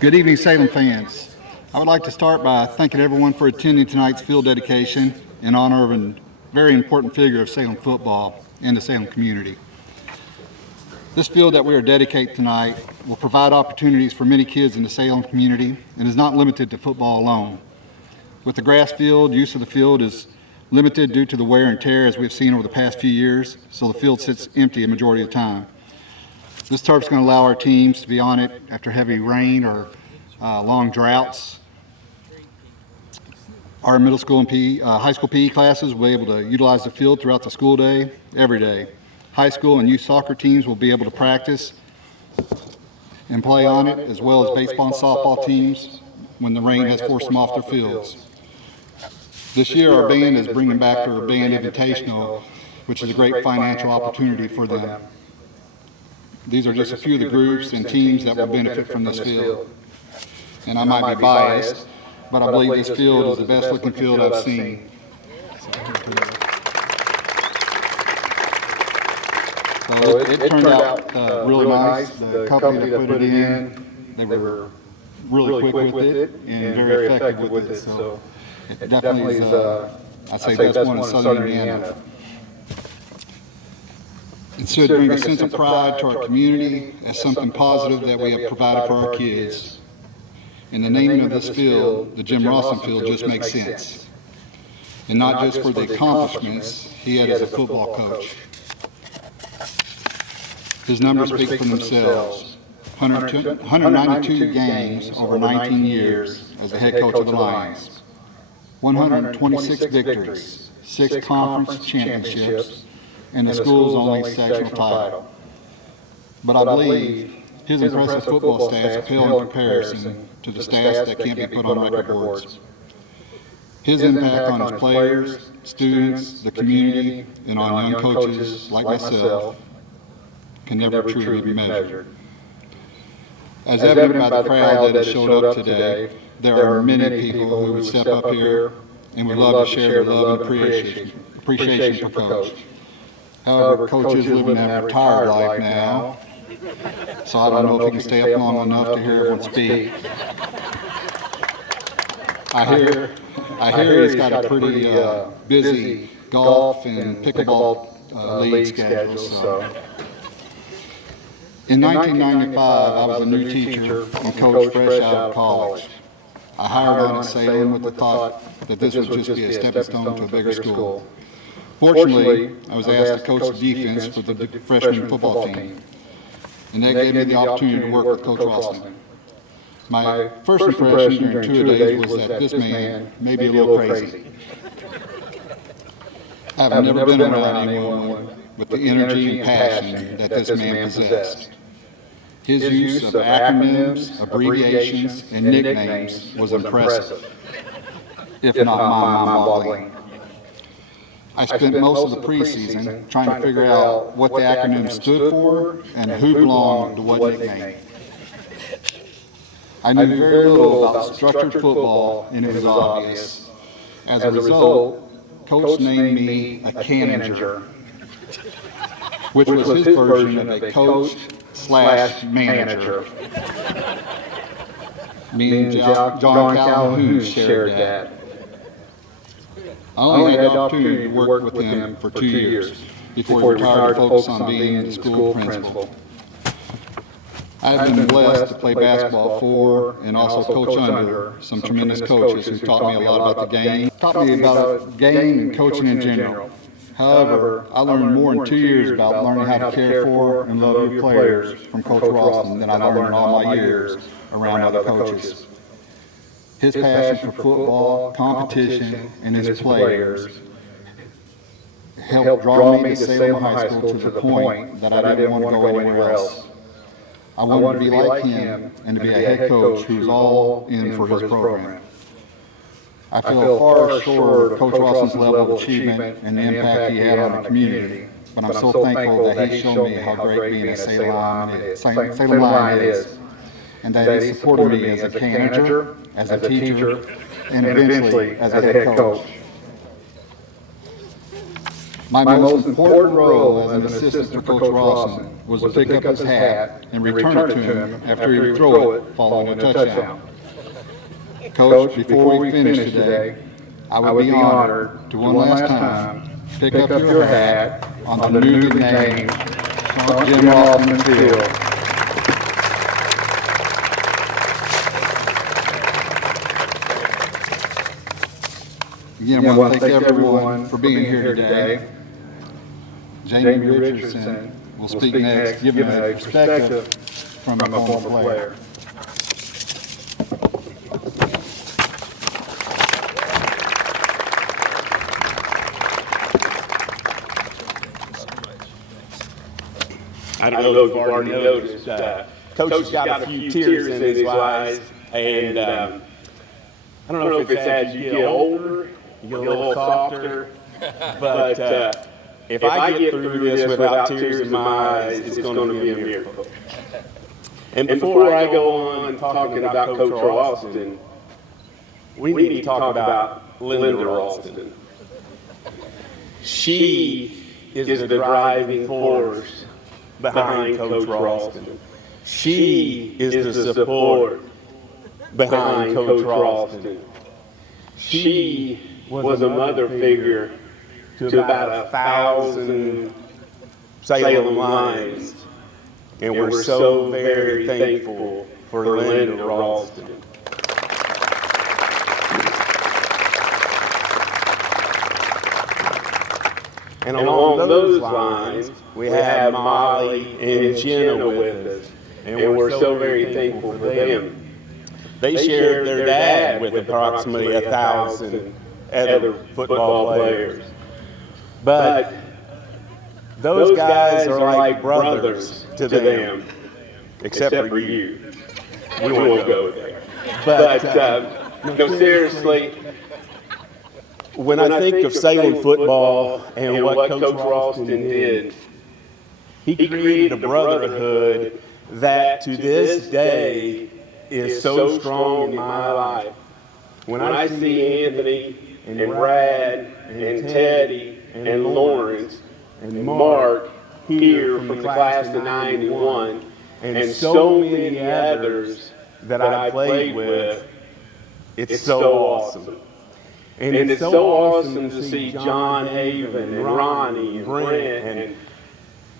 Good evening, Salem fans. I would like to start by thanking everyone for attending tonight's field dedication in honor of a very important figure of Salem football and the Salem community. This field that we are dedicating tonight will provide opportunities for many kids in the Salem community and is not limited to football alone. With the grass field, use of the field is limited due to the wear and tear as we've seen over the past few years, so the field sits empty a majority of the time. This turf is going to allow our teams to be on it after heavy rain or long droughts. Our middle school and high school PE classes will be able to utilize the field throughout the school day, every day. High school and youth soccer teams will be able to practice and play on it, as well as baseball and softball teams when the rain has forced them off their fields. This year, our band is bringing back their band invitational, which is a great financial opportunity for them. These are just a few of the groups and teams that will benefit from this field. And I might be biased, but I believe this field is the best looking field I've seen. So it turned out really nice. The company that put it in, they were really quick with it and very effective with it. So it definitely is, I'd say, best one in Southern Indiana. It should bring a sense of pride to our community as something positive that we have provided for our kids. And the naming of this field, the Jim Rawson Field, just makes sense. And not just for the accomplishments he had as a football coach. His numbers speak for themselves. 192 games over 19 years as the head coach of the Lions. 126 victories, 6 conference championships, and the school's only sectional title. But I believe his impressive football stats pale in comparison to the stats that can't be put on record boards. His impact on his players, students, the community, and on young coaches like myself can never truly be measured. As evident by the crowd that has showed up today, there are many people who would step up here and would love to share their love and appreciation for Coach. However, Coach is living that retired life now, so I don't know if he can stay up long enough to hear everyone speak. I hear he's got a pretty busy golf and pickleball league schedule. So. In 1995, I was a new teacher and coach fresh out of college. I hired on at Salem with the thought that this would just be a stepping stone to a bigger school. Fortunately, I was asked to coach defense for the freshman football team, and that gave me the opportunity to work with Coach Rawson. My first impression during 2 days was that this man may be a little crazy. I've never been around anyone with the energy and passion that this man possessed. His use of acronyms, abbreviations, and nicknames was impressive, if not mind-boggling. I spent most of the preseason trying to figure out what the acronym stood for and who belonged to what nickname. I knew very little about structured football, and it was obvious. As a result, Coach named me a Canninger, which was his version of a coach/manager. Me and John Calhoun shared that. I only had the opportunity to work with him for 2 years before he retired to focus on being the school principal. I have been blessed to play basketball for and also coach under some tremendous coaches who taught me a lot about the game, and coaching in general. However, I learned more in 2 years about learning how to care for and love your players from Coach Rawson than I learned in all my years around other coaches. His passion for football, competition, and his players helped draw me to Salem High School to the point that I didn't want to go anywhere else. I wanted to be like him and to be a head coach who was all in for his program. I fell far short of Coach Rawson's level of achievement and the impact he had on the community, but I'm so thankful that he showed me how great being a Salem Lion is, and that he supported me as a manager, as a teacher, and eventually as a head coach. My most important role as an assistant for Coach Rawson was to pick up his hat and return it to him after he would throw it following a touchdown. Coach, before we finish today, I would be honored to one last time pick up your hat on the newly named Jim Rothman Field. Again, I want to thank everyone for being here today. Jamie Richardson will speak next, giving a perspective from a former player. I don't know if you've already noticed, Coach has got a few tears in his eyes, and I don't know if it's as you get older, you get a little softer, but if I get through this without tears in my eyes, it's going to be a miracle. And before I go on talking about Coach Ralston, we need to talk about Linda Ralston. She is the driving force behind Coach Ralston. She is the support behind Coach Ralston. She was a mother figure to about 1,000 Salem Lions, and we're so very thankful for Linda Ralston. And along those lines, we have Molly and Jenna with us, and we're so very thankful for them. They shared their dad with approximately 1,000 other football players. But those guys are like brothers to them, except for you. We won't go there. But no, seriously, when I think of Salem football and what Coach Ralston did, he created a brotherhood that to this day is so strong in my life. When I see Anthony and Brad and Teddy and Lawrence and Mark here from the class of '91 and so many others that I played with, it's so awesome. And it's so awesome to see John Haven and Ronnie and Brent and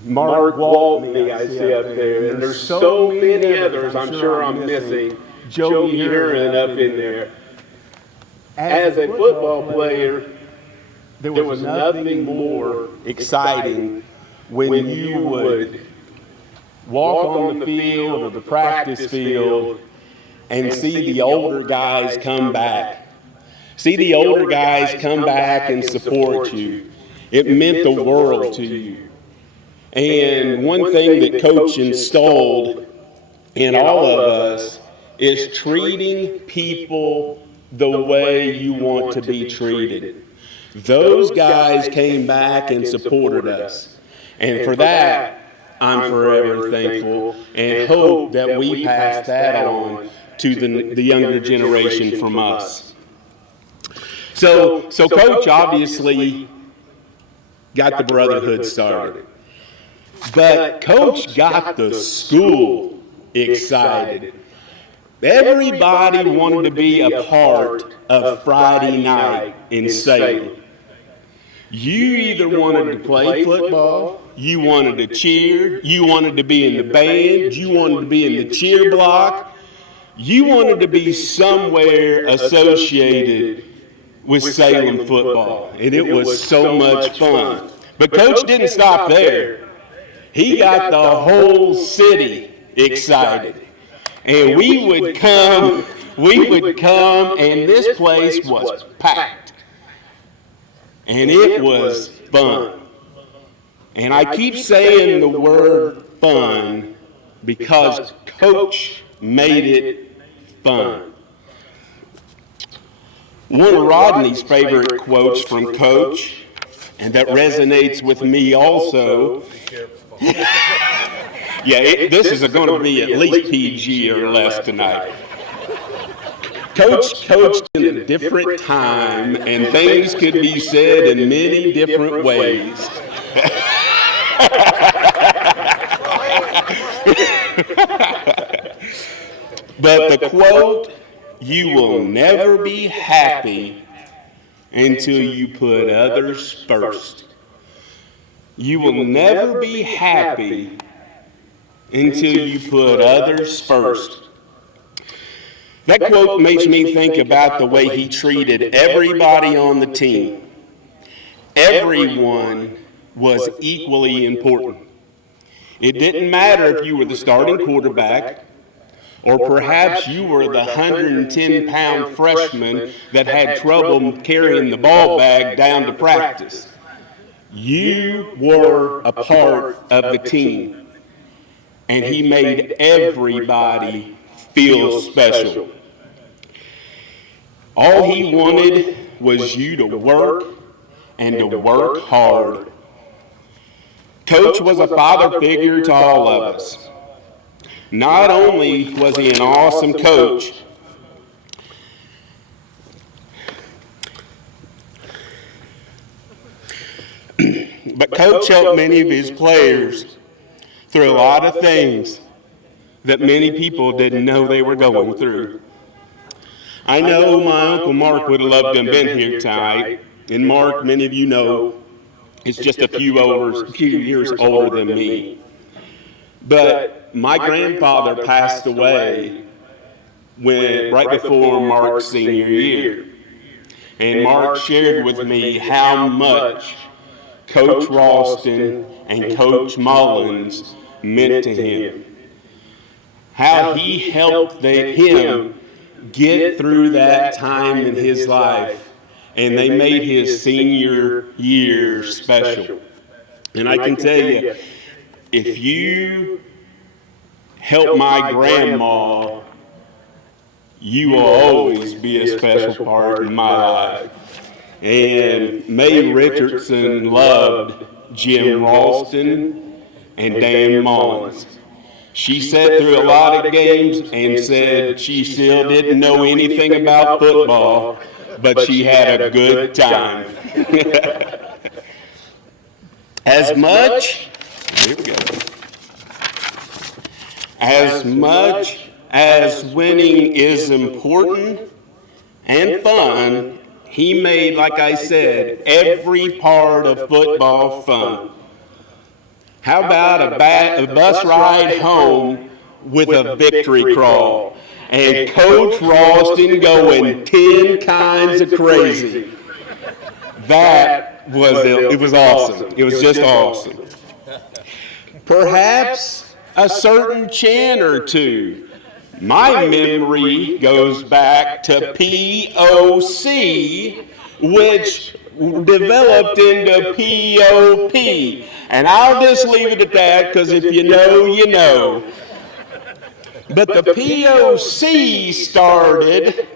Mark Waltney I see up there. And there's so many others I'm sure I'm missing. Joey Heron up in there. As a football player, there was nothing more exciting when you would walk on the field or the practice field and see the older guys come back. See the older guys come back and support you. It meant the world to you. And one thing that Coach installed in all of us is treating people the way you want to be treated. Those guys came back and supported us. And for that, I'm forever thankful and hope that we pass that on to the younger generation from us. So Coach obviously got the brotherhood started. But Coach got the school excited. Everybody wanted to be a part of Friday night in Salem. You either wanted to play football, you wanted to cheer, you wanted to be in the band, you wanted to be in the cheer block, you wanted to be somewhere associated with Salem football. And it was so much fun. But Coach didn't stop there. He got the whole city excited. And we would come, and this place was packed. And it was fun. And I keep saying the word fun because Coach made it fun. One of Rodney's favorite quotes from Coach, and that resonates with me also. This is going to be at least PG or less tonight. Coach coached in a different time, and things could be said in many different ways. But the quote, "You will never be happy until you put others first." You will never be happy until you put others first. That quote makes me think about the way he treated everybody on the team. Everyone was equally important. It didn't matter if you were the starting quarterback, or perhaps you were the 110-pound freshman that had trouble carrying the ball bag down to practice. You were a part of the team, and he made everybody feel special. All he wanted was you to work and to work hard. Coach was a father figure to all of us. Not only was he an awesome coach, but Coach helped many of his players through a lot of things that many people didn't know they were going through. I know my Uncle Mark would have loved to have been here tonight, and Mark, many of you know, is just a few years older than me. But my grandfather passed away right before Mark's senior year. And Mark shared with me how much Coach Ralston and Coach Mullins meant to him. How he helped him get through that time in his life, and they made his senior year special. And I can tell you, if you help my grandma, you will always be a special part in my life. And Mae Richardson loved Jim Ralston and Dan Mullins. She sat through a lot of games and said she still didn't know anything about football, but she had a good time. As much as winning is important and fun, he made, like I said, every part of football fun. How about a bus ride home with a victory crawl and Coach Ralston going 10 kinds of crazy? It was awesome. It was just awesome. Perhaps a certain chant or two. My memory goes back to POC, which developed into POP. And I'll just leave it at that, because if you know, you know. But the POC started,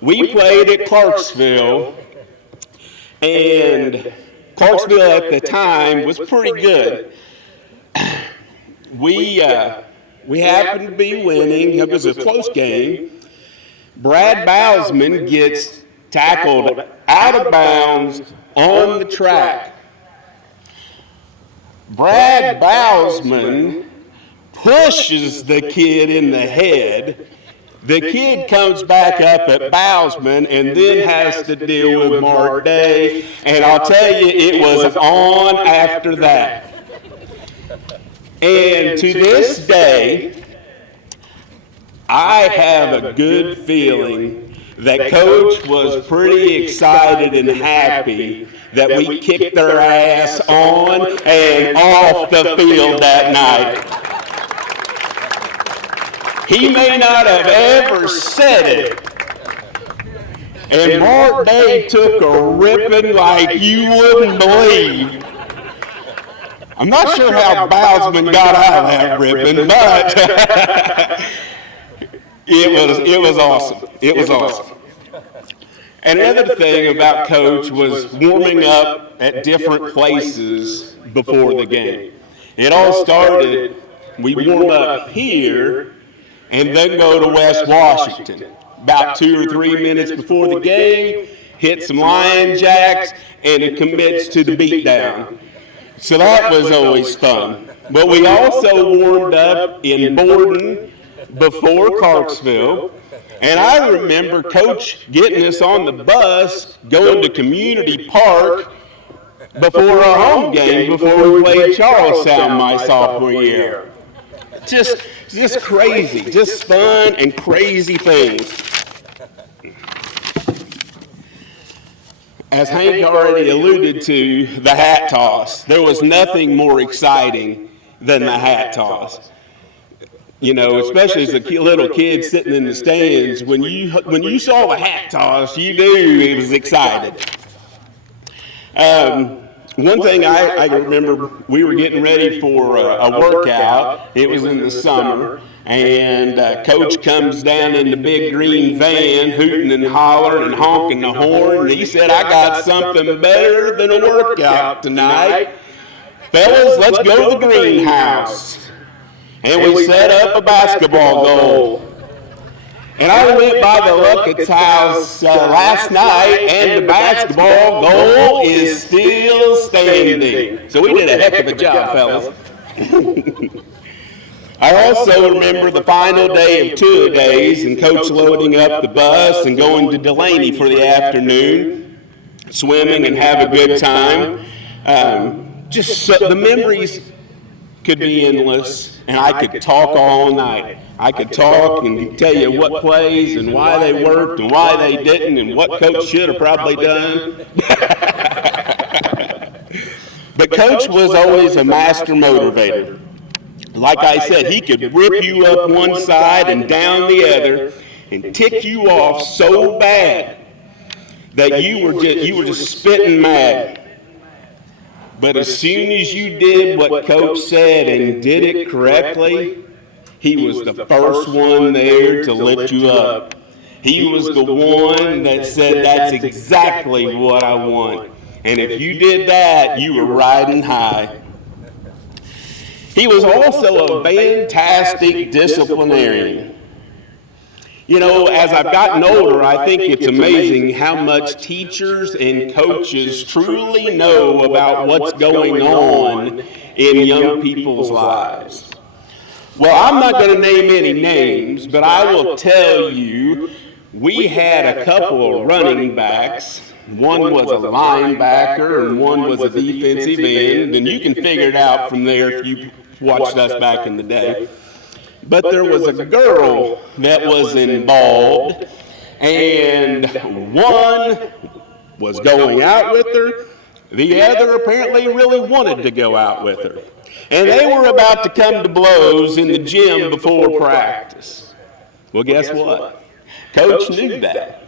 we played at Clarksville, and Clarksville at the time was pretty good. We happened to be winning. It was a close game. Brad Bowsman gets tackled out of bounds on the track. Brad Bowsman pushes the kid in the head. The kid comes back up at Bowsman and then has to deal with Mark Day. And I'll tell you, it was on after that. And to this day, I have a good feeling that Coach was pretty excited and happy that we kicked their ass on and off the field that night. He may not have ever said it. And Mark Day took a ripping like you wouldn't believe. I'm not sure how Bowsman got out of that ripping, but it was awesome. It was awesome. And another thing about Coach was warming up at different places before the game. It all started, we warm up here and then go to West Washington. about 2 or 3 minutes before the game, hits some lion jacks, and it commits to the beatdown. So that was always fun. But we also warmed up in Borden before Clarksville. And I remember Coach getting us on the bus, going to Community Park before our home game, before we played Charlestown my sophomore year. Just crazy, just fun and crazy things. As Hank already alluded to, the hat toss. There was nothing more exciting than the hat toss. You know, especially as a little kid sitting in the stands, when you saw the hat toss, you knew he was excited. One thing I remember, we were getting ready for a workout. It was in the summer, and Coach comes down in the big green van, hooting and hollering and honking the horn. And he said, "I got something better than a workout tonight. Fellas, let's go to the greenhouse." And we set up a basketball goal. And I went by the Luckett's house last night, and the basketball goal is still standing. So we did a heck of a job, fellas. I also remember the final day of two-a-days and Coach loading up the bus and going to Delaney for the afternoon, swimming and have a good time. The memories could be endless. And I could talk all night. I could talk and tell you what plays and why they worked and why they didn't and what Coach should have probably done. But Coach was always a master motivator. Like I said, he could rip you up one side and down the other and tick you off so bad that you were just spitting mad. But as soon as you did what Coach said and did it correctly, he was the first one there to lift you up. He was the one that said, "That's exactly what I want." And if you did that, you were riding high. He was also a fantastic disciplinarian. You know, as I've gotten older, I think it's amazing how much teachers and coaches truly know about what's going on in young people's lives. Well, I'm not going to name any names, but I will tell you, we had a couple of running backs. One was a linebacker and one was a defensive end, and you can figure it out from there if you watched us back in the day. But there was a girl that was involved, and one was going out with her. The other apparently really wanted to go out with her. And they were about to come to blows in the gym before practice. Well, guess what? Coach knew that.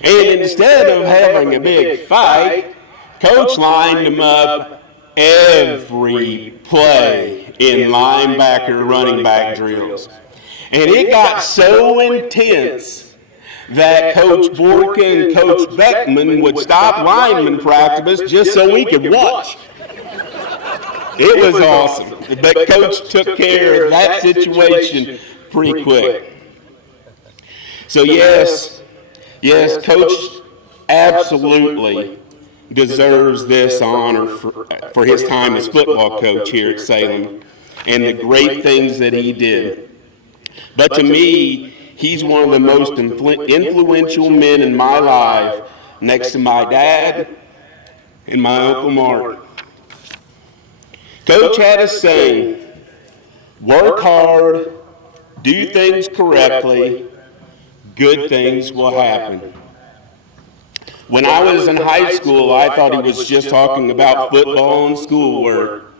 And instead of having a big fight, Coach lined them up every play in linebacker running back drills. And it got so intense that Coach Borka and Coach Beckman would stop lineman practice just so we could watch. It was awesome. But Coach took care of that situation pretty quick. So yes, Coach absolutely deserves this honor for his time as football coach here at Salem and the great things that he did. But to me, he's one of the most influential men in my life, next to my dad and my Uncle Mark. Coach had a saying, "Work hard, do things correctly, good things will happen." When I was in high school, I thought he was just talking about football and schoolwork.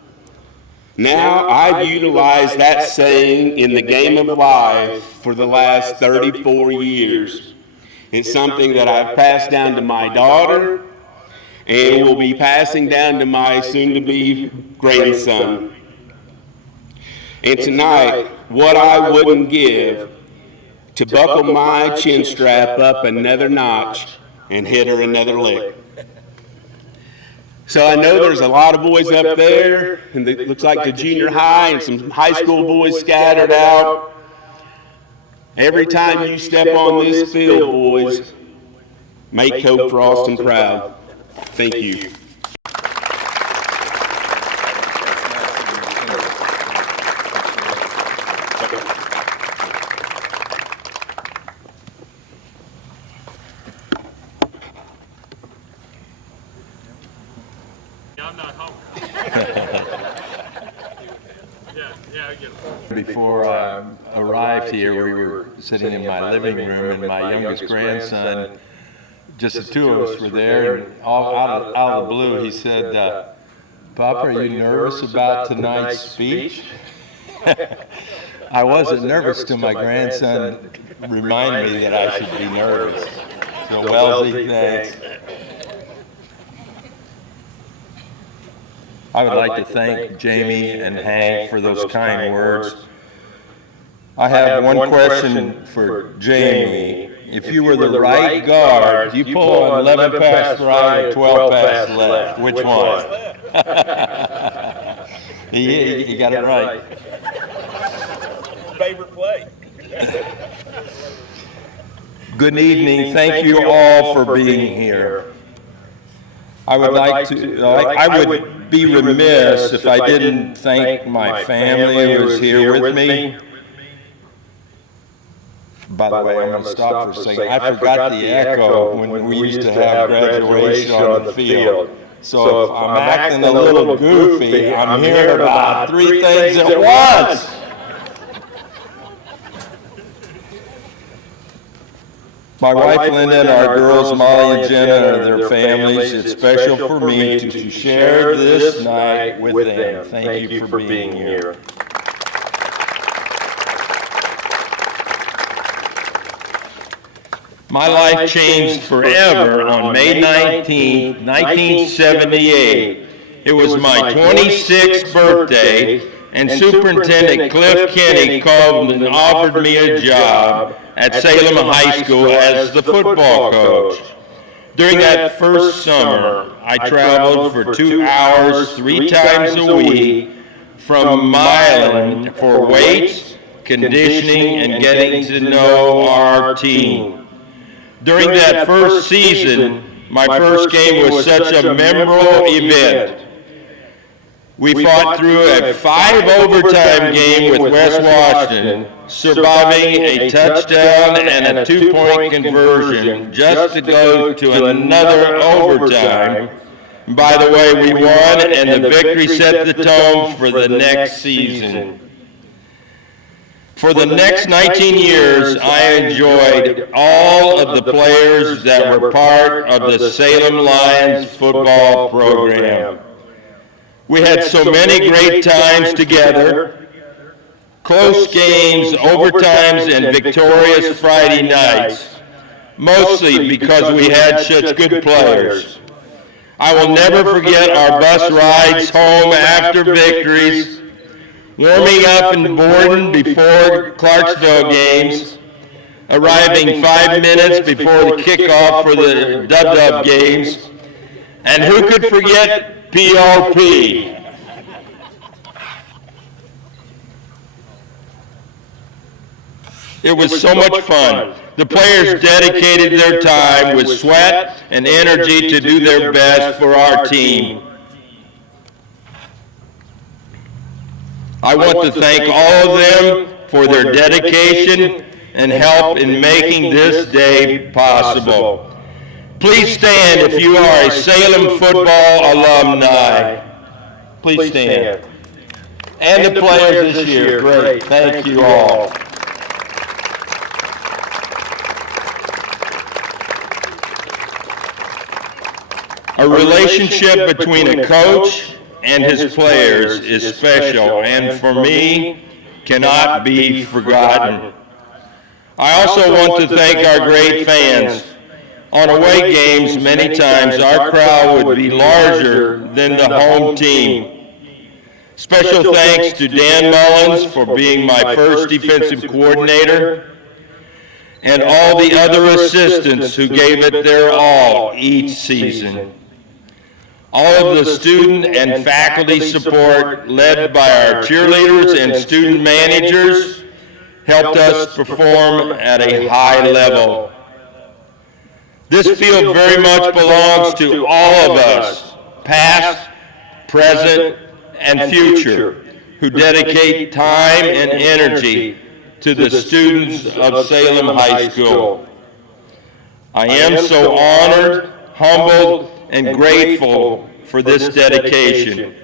Now, I've utilized that saying in the game of life for the last 34 years. It's something that I've passed down to my daughter and will be passing down to my soon-to-be grandson. And tonight, what I wouldn't give to buckle my chin strap up another notch and hit her another lick. So I know there's a lot of boys up there, and it looks like the junior high and some high school boys scattered out. Every time you step on this field, boys, make Coach Ralston proud. Thank you. I'm not home. I get it. Before I arrived here, we were sitting in my living room, and my youngest grandson, just the two of us were there, and out of the blue, he said, "Papa, are you nervous about tonight's speech?" I wasn't nervous till my grandson reminded me that I should be nervous. So, Wellesley, thanks. I would like to thank Jamie and Hank for those kind words. I have one question for Jamie. If you were the right guard, you pull on 11 pass right or 12 pass left. Which one? He got it right. Favorite play. Good evening. Thank you all for being here. I would be remiss if I didn't thank my family who is here with me. By the way, I'm going to stop for a second. I forgot the echo when we used to have graduation on the field. So if I'm acting a little goofy, I'm hearing about 3 things at once. My wife Linda and our girls Molly and Jenna and their families, it's special for me to share this night with them. Thank you for being here. My life changed forever on May 19, 1978. It was my 26th birthday, and Superintendent Cliff Kenny called and offered me a job at Salem High School as the football coach. During that first summer, I traveled for 2 hours 3 times a week from Milan for weights, conditioning, and getting to know our team. During that first season, my first game was such a memorable event. We fought through a 5-overtime game with West Washington, surviving a touchdown and a 2-point conversion just to go to another overtime. By the way, we won, and the victory set the tone for the next season. For the next 19 years, I enjoyed all of the players that were part of the Salem Lions football program. We had so many great times together, close games, overtimes, and victorious Friday nights, mostly because we had such good players. I will never forget our bus rides home after victories, warming up in Borden before Clarksville games, arriving 5 minutes before the kickoff for the Dub-Dub games, and who could forget PRP? It was so much fun. The players dedicated their time with sweat and energy to do their best for our team. I want to thank all of them for their dedication and help in making this day possible. Please stand if you are a Salem football alumni. Please stand. And the players this year, great. Thank you all. A relationship between a coach and his players is special, and for me, cannot be forgotten. I also want to thank our great fans. On away games, many times our crowd would be larger than the home team. Special thanks to Dan Mullins for being my first defensive coordinator, and all the other assistants who gave it their all each season. All of the student and faculty support led by our cheerleaders and student managers helped us perform at a high level. This field very much belongs to all of us, past, present, and future, who dedicate time and energy to the students of Salem High School. I am so honored, humbled, and grateful for this dedication.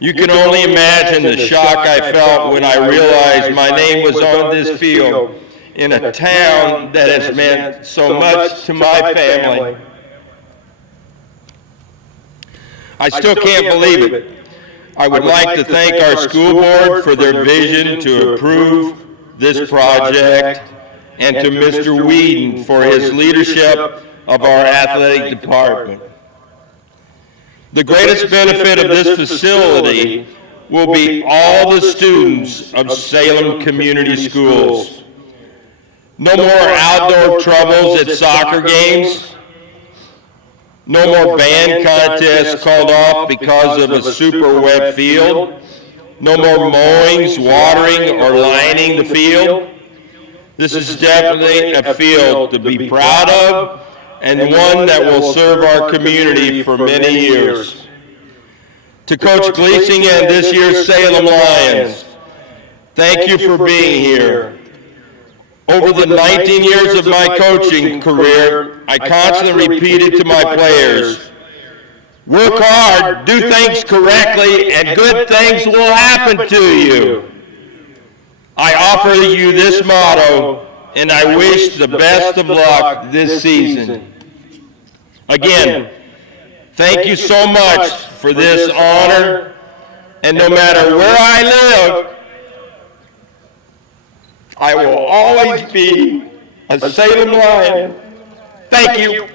You can only imagine the shock I felt when I realized my name was on this field in a town that has meant so much to my family. I still can't believe it. I would like to thank our school board for their vision to approve this project, and to Mr. Whedon for his leadership of our athletic department. The greatest benefit of this facility will be all the students of Salem Community Schools. No more outdoor troubles at soccer games. No more band contests called off because of a super wet field. No more mowings, watering, or lining the field. This is definitely a field to be proud of and one that will serve our community for many years. To Coach Gleasing and this year's Salem Lions, thank you for being here. Over the 19 years of my coaching career, I constantly repeated to my players, work hard, do things correctly, and good things will happen to you. I offer you this motto, and I wish the best of luck this season. Again, thank you so much for this honor, and no matter where I live, I will always be a Salem Lion. Thank you.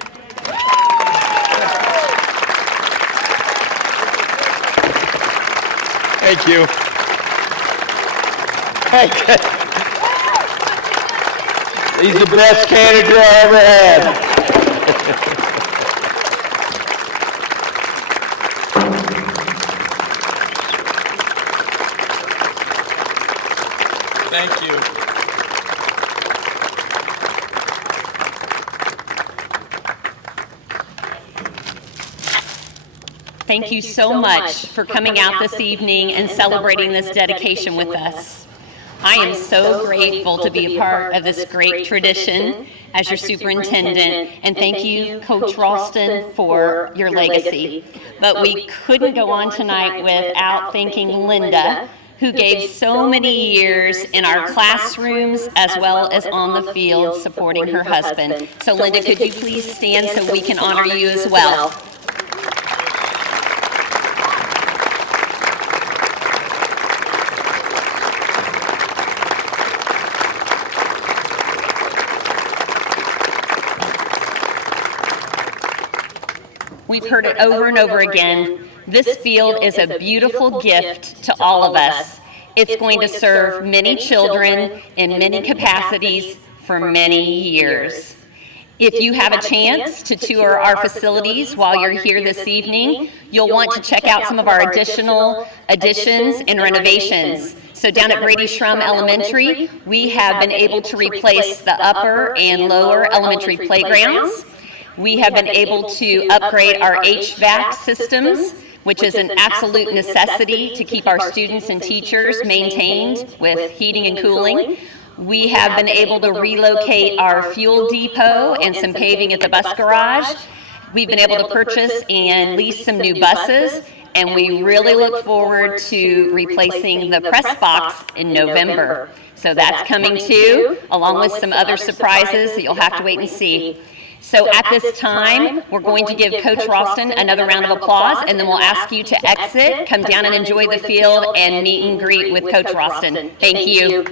Thank you. He's the best candidate I ever had. Thank you. Thank you so much for coming out this evening and celebrating this dedication with us. I am so grateful to be a part of this great tradition as your superintendent, and thank you, Coach Ralston, for your legacy. But we couldn't go on tonight without thanking Linda, who gave so many years in our classrooms as well as on the field supporting her husband. So Linda, could you please stand so we can honor you as well? We've heard it over and over again. This field is a beautiful gift to all of us. It's going to serve many children in many capacities for many years. If you have a chance to tour our facilities while you're here this evening, you'll want to check out some of our additional additions and renovations. So down at Brady Shrum Elementary, we have been able to replace the upper and lower elementary playgrounds. We have been able to upgrade our HVAC systems, which is an absolute necessity to keep our students and teachers maintained with heating and cooling. We have been able to relocate our fuel depot and some paving at the bus garage. We've been able to purchase and lease some new buses, and we really look forward to replacing the press box in November. So that's coming too, along with some other surprises that you'll have to wait and see. So at this time, we're going to give Coach Ralston another round of applause, and then we'll ask you to exit, come down and enjoy the field, and meet and greet with Coach Ralston. Thank you.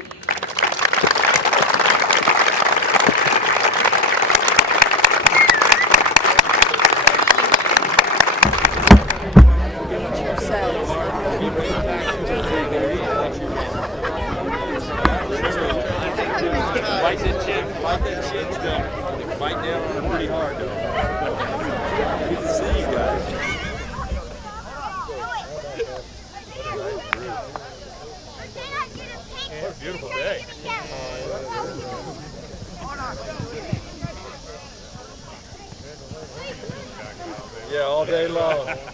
Beautiful day. day long.